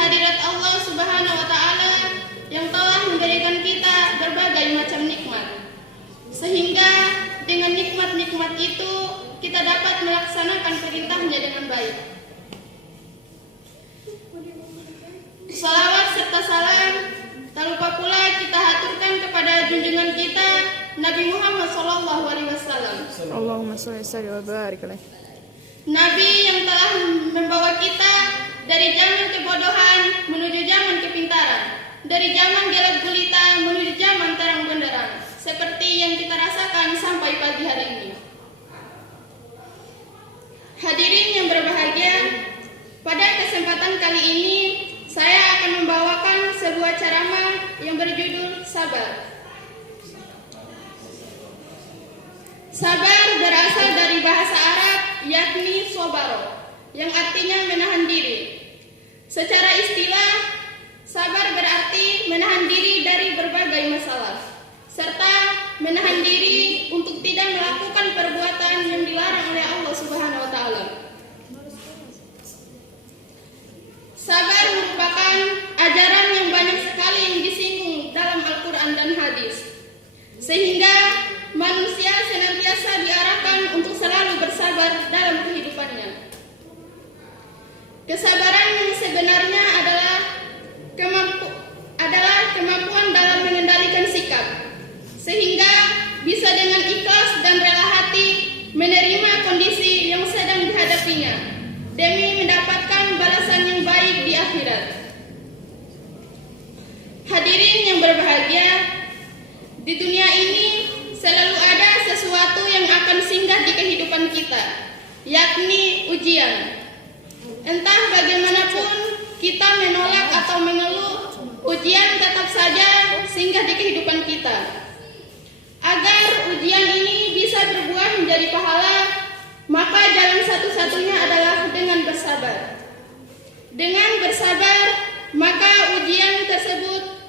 kehadirat Allah Subhanahu wa Ta'ala yang telah memberikan kita berbagai macam nikmat, sehingga dengan nikmat-nikmat itu kita dapat melaksanakan perintahnya dengan baik. Salawat serta salam tak lupa pula kita haturkan kepada junjungan kita Nabi Muhammad SAW. Allahumma sholli wa barik alaih. Nabi yang telah membawa kita dari zaman kebodohan menuju zaman kepintaran, dari zaman gelap gulita menuju zaman terang benderang, seperti yang kita rasakan sampai pagi hari ini. Hadirin yang berbahagia, pada kesempatan kali ini saya akan membawakan sebuah ceramah yang berjudul Sabar. Sabar berasal dari bahasa Arab yakni sobaro, yang artinya menahan diri. Secara istilah, sabar berarti menahan diri dari berbagai masalah, serta menahan diri untuk tidak melakukan perbuatan yang dilarang oleh Allah Subhanahu wa Ta'ala. Sabar merupakan ajaran yang banyak sekali yang disinggung dalam Al-Quran dan hadis, sehingga manusia senantiasa diarahkan untuk selalu bersabar dalam kehidupannya. Kesabaran yang sebenarnya adalah kemampuan dalam mengendalikan sikap, sehingga bisa dengan ikhlas dan rela hati menerima kondisi yang sedang dihadapinya demi mendapatkan balasan yang baik di akhirat. Hadirin yang berbahagia, di dunia ini selalu ada sesuatu yang akan singgah di kehidupan kita, yakni ujian. Entah bagaimanapun kita menolak atau mengeluh, ujian tetap saja singgah di kehidupan kita. Agar ujian ini bisa berbuah menjadi pahala, maka jalan satu-satunya adalah dengan bersabar. Dengan bersabar, maka ujian tersebut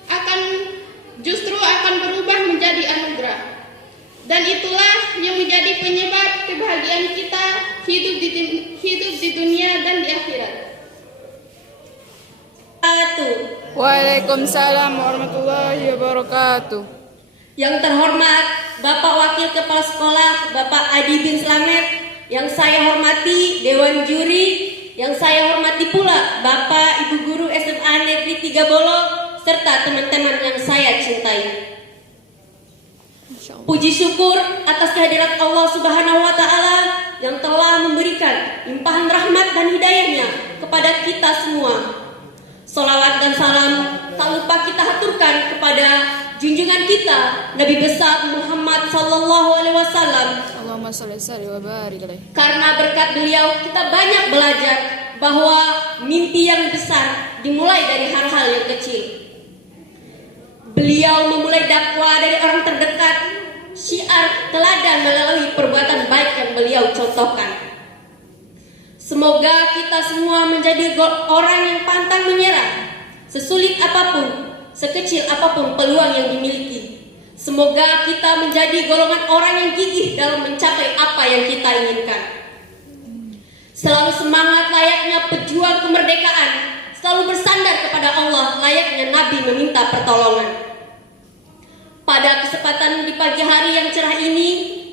justru akan berubah menjadi anugerah. Dan itulah yang menjadi penyebab kebahagiaan kita hidup di dunia dan di akhirat. Waalaikumsalam warahmatullahi wabarakatuh. Yang terhormat Bapak Wakil Kepala Sekolah Bapak Adi bin Slamet, yang saya hormati Dewan Juri, yang saya hormati pula Bapak Ibu Guru SMA Negeri 3 Bolo, serta teman-teman yang saya cintai. Puji syukur atas kehadirat Allah Subhanahu wa Ta'ala yang telah memberikan limpahan rahmat dan hidayahnya kepada kita semua. Salawat dan salam tak lupa kita haturkan kepada junjungan kita Nabi besar Muhammad sallallahu alaihi wasallam. Allahumma sholli wa barik alaih. Karena berkat beliau kita banyak belajar bahwa mimpi yang besar dimulai dari hal-hal yang kecil. Beliau memulai dakwah dari orang terdekat, syiar teladan melalui perbuatan baik yang beliau contohkan. Semoga kita semua menjadi orang yang pantang menyerah, sesulit apapun, sekecil apapun peluang yang dimiliki. Semoga kita menjadi golongan orang yang gigih dalam mencapai apa yang kita inginkan. Selalu semangat layaknya pejuang kemerdekaan, selalu bersandar kepada Allah layaknya Nabi meminta pertolongan. Pada kesempatan di pagi hari yang cerah ini,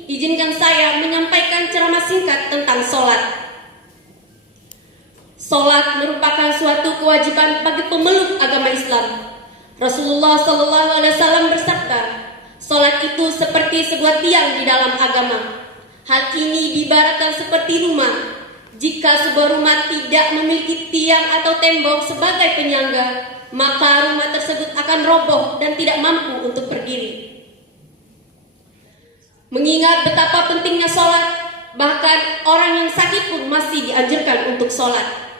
izinkan saya menyampaikan ceramah singkat tentang sholat. Sholat merupakan suatu kewajiban bagi pemeluk agama Islam. Rasulullah SAW bersabda, sholat itu seperti sebuah tiang di dalam agama. Hal ini diibaratkan seperti rumah. Jika sebuah rumah tidak memiliki tiang atau tembok sebagai penyangga, maka rumah tersebut akan roboh dan tidak mampu untuk berdiri. Mengingat betapa pentingnya sholat, bahkan orang yang sakit pun masih dianjurkan untuk sholat.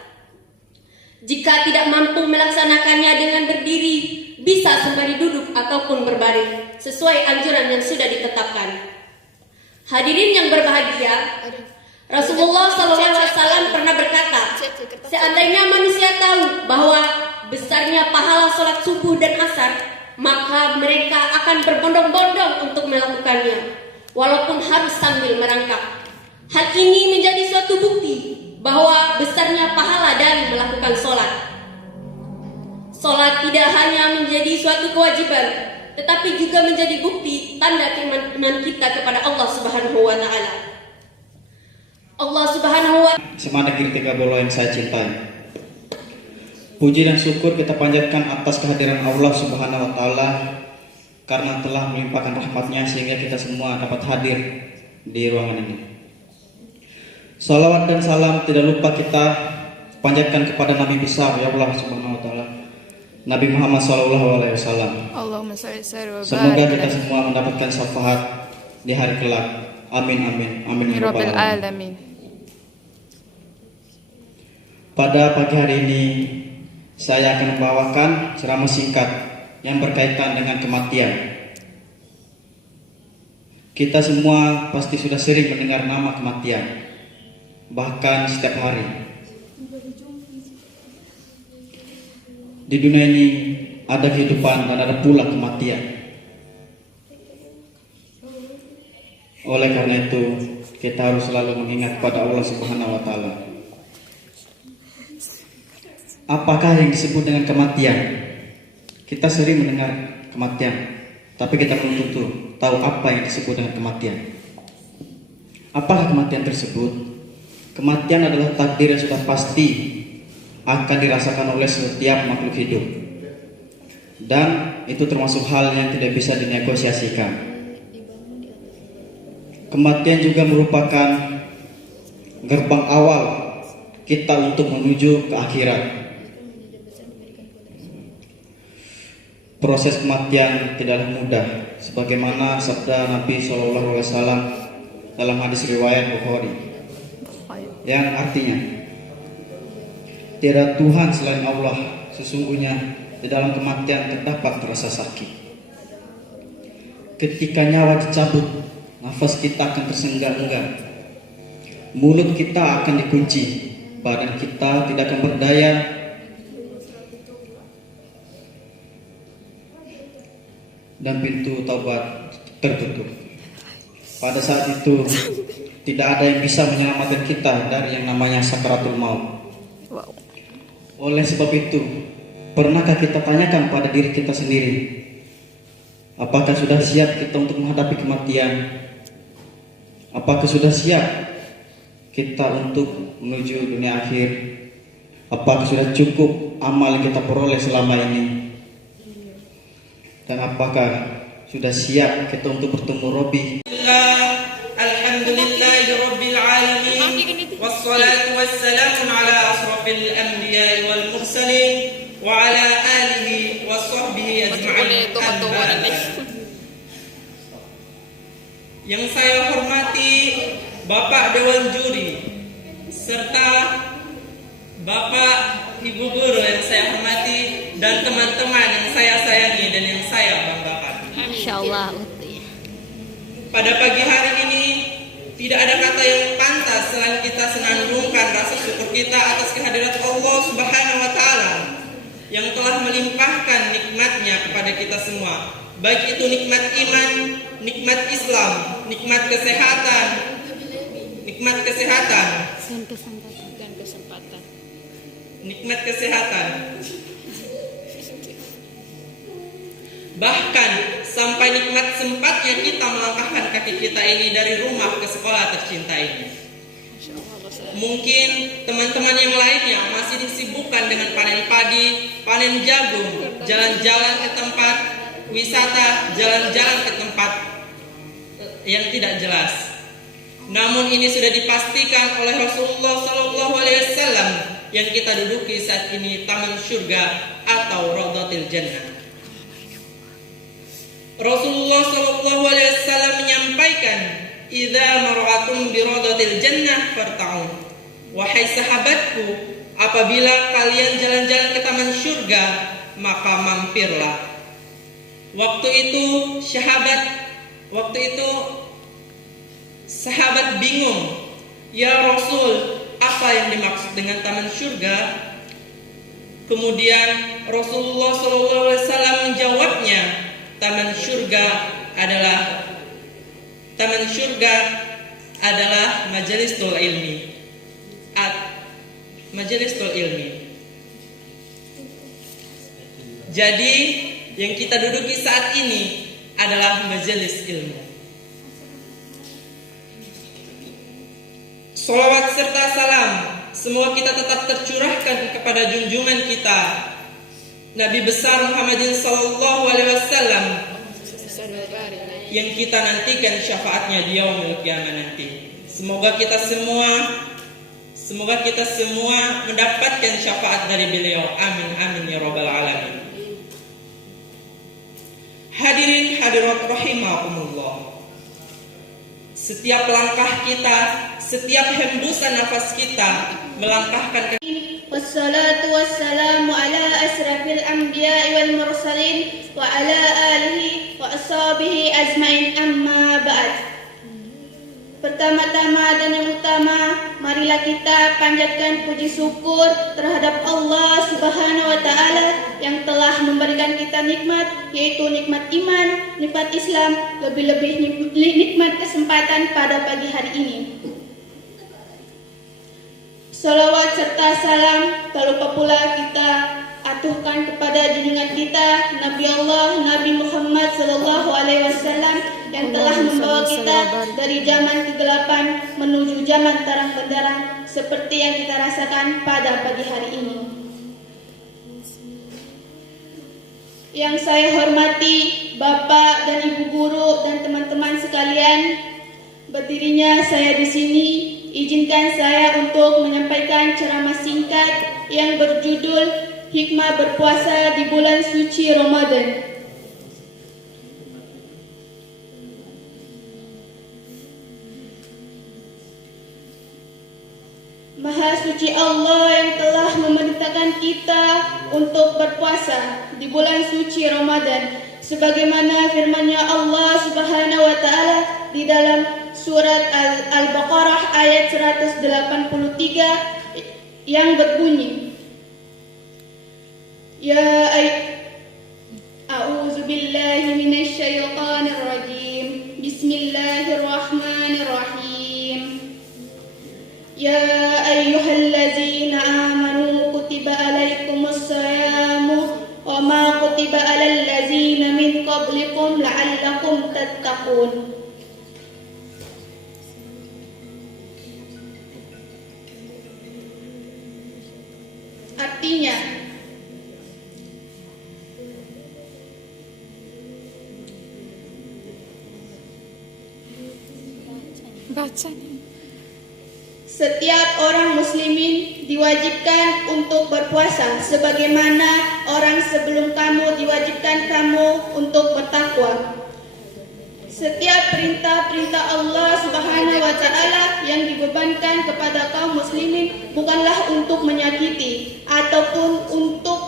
Jika tidak mampu melaksanakannya dengan berdiri, bisa sembari duduk ataupun berbaring, sesuai anjuran yang sudah ditetapkan. Hadirin yang berbahagia, Rasulullah SAW pernah berkata, seandainya manusia tahu bahwa besarnya pahala sholat subuh dan asar, maka mereka akan berbondong-bondong untuk melakukannya, walaupun harus sambil merangkak. Hal ini menjadi suatu bukti bahwa besarnya pahala dari melakukan sholat. hanya menjadi suatu kewajiban, tetapi juga menjadi bukti tanda keimanan kita kepada Allah Subhanahu wa taala. Allah Subhanahu wa Semana kritika bolo yang saya cintai. Puji dan syukur kita panjatkan atas kehadiran Allah Subhanahu wa taala karena telah melimpahkan rahmat-Nya sehingga kita semua dapat hadir di ruangan ini. Salawat dan salam tidak lupa kita panjatkan kepada Nabi besar ya Allah Subhanahu wa taala, Nabi Muhammad SAW. Allahumma salli wa Semoga barik kita alaihi. semua mendapatkan syafaat di hari kelak. Amin amin amin ya rabbal Rabbil alamin. alamin. Pada pagi hari ini saya akan membawakan ceramah singkat yang berkaitan dengan kematian. Kita semua pasti sudah sering mendengar nama kematian, bahkan setiap hari. Di dunia ini ada kehidupan dan ada pula kematian. Oleh karena itu, kita harus selalu mengingat pada Allah Subhanahu wa taala. Apakah yang disebut dengan kematian? Kita sering mendengar kematian, tapi kita belum tentu tahu apa yang disebut dengan kematian. Apakah kematian tersebut? Kematian adalah takdir yang sudah pasti akan dirasakan oleh setiap makhluk hidup, dan itu termasuk hal yang tidak bisa dinegosiasikan. Kematian juga merupakan gerbang awal kita untuk menuju ke akhirat. Proses kematian tidaklah mudah, sebagaimana sabda Nabi SAW dalam hadis riwayat Bukhari, yang artinya, tiada Tuhan selain Allah, sesungguhnya di dalam kematian terdapat rasa sakit. Ketika nyawa dicabut, nafas kita akan tersenggah-enggah, mulut kita akan dikunci, badan kita tidak akan berdaya, dan pintu taubat tertutup. Pada saat itu tidak ada yang bisa menyelamatkan kita dari yang namanya sakaratul maut. Wow. Oleh sebab itu, pernahkah kita tanyakan pada diri kita sendiri, apakah sudah siap kita untuk menghadapi kematian? Apakah sudah siap kita untuk menuju dunia akhir? Apakah sudah cukup amal yang kita peroleh selama ini? Dan apakah sudah siap kita untuk bertemu Robbi? Alhamdulillahirabbil alamin wassalatu wassalamu ala asrofil anbiya'i wal mursalin wa ala alihi wa sahbihi ajma'in. Yang saya hormati Bapak Dewan Juri serta Bapak Ibu Guru yang saya hormati dan teman-teman yang saya sayangi dan yang saya banggakan. Insyaallah. Pada pagi hari ini tidak ada kata yang pantas selain kita senandungkan rasa syukur kita atas kehadirat Allah Subhanahu wa taala yang telah melimpahkan nikmatnya kepada kita semua. Baik itu nikmat iman, nikmat Islam, nikmat kesehatan, nikmat kesehatan. Bahkan sampai nikmat sempatnya kita melangkahkan kaki kita ini dari rumah ke sekolah tercinta ini. Mungkin teman-teman yang lainnya masih disibukkan dengan panen padi, panen jagung, jalan-jalan ke tempat wisata, jalan-jalan ke tempat yang tidak jelas. Namun ini sudah dipastikan oleh Rasulullah SAW yang kita duduki saat ini taman surga atau Raudhatul Jannah. Rasulullah SAW menyampaikan, "Idza mar'atum bi Raudhatil Jannah farta'un." Wahai sahabatku, apabila kalian jalan-jalan ke taman surga, maka mampirlah. Waktu itu sahabat bingung, "Ya Rasul, apa yang dimaksud dengan taman surga?" Kemudian Rasulullah SAW menjawabnya, Taman surga adalah majalistul ilmi. Jadi, yang kita duduki saat ini adalah majelis ilmu. Salawat serta salam semoga kita tetap tercurahkan kepada junjungan kita Nabi besar Muhammadin sallallahu alaihi wasallam yang kita nantikan syafaatnya di yaumil qiyamah nanti. Semoga kita semua mendapatkan syafaat dari beliau. Amin amin ya rabbal alamin. Hadirin hadirat rahimakumullah. Setiap langkah kita, setiap hembusan nafas kita melangkahkan ke Wassalatu wassalamu ala asrafil anbiya'i wal mursalin wa ala alihi wa ashabihi ajmain, amma ba'd. Pertama-tama dan yang utama, marilah kita panjatkan puji syukur terhadap Allah Subhanahu wa taala yang telah memberikan kita nikmat, yaitu nikmat iman, nikmat Islam, lebih-lebih nikmat kesempatan pada pagi hari ini. Salawat serta salam tak lupa pula kita atuhkan kepada junjungan kita Nabi Allah Nabi Muhammad sallallahu alaihi wasallam yang telah membawa kita dari zaman kegelapan menuju zaman terang benderang seperti yang kita rasakan pada pagi hari ini. Yang saya hormati Bapak dan Ibu guru dan teman-teman sekalian, berdirinya saya di sini. Izinkan saya untuk menyampaikan ceramah singkat yang berjudul Hikmah Berpuasa di Bulan Suci Ramadan. Maha suci Allah yang telah memerintahkan kita untuk berpuasa di bulan suci Ramadan, sebagaimana firman-Nya Allah Subhanahu wa taala di dalam surat Al-Baqarah ayat 183 yang berbunyi, A'udzu billahi minasy syaithanir rajim. Bismillahirrahmanirrahim. Ya ayyuhallazina amanu kutiba alaikumus shayamu wa ma kutiba alal ladzina min qablikum la'allakum tattaqun. Artinya, baca nih. setiap orang muslimin diwajibkan untuk berpuasa sebagaimana orang sebelum kamu diwajibkan kamu untuk bertakwa. Setiap perintah-perintah Allah Subhanahu wa taala yang dibebankan kepada kaum muslimin bukanlah untuk menyakiti ataupun untuk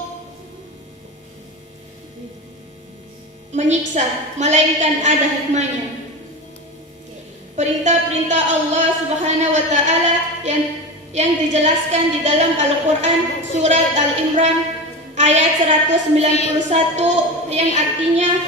menyiksa, melainkan ada hikmahnya. Perintah-perintah Allah Subhanahu wa taala yang dijelaskan di dalam Al-Qur'an surat Al-Imran ayat 191 yang artinya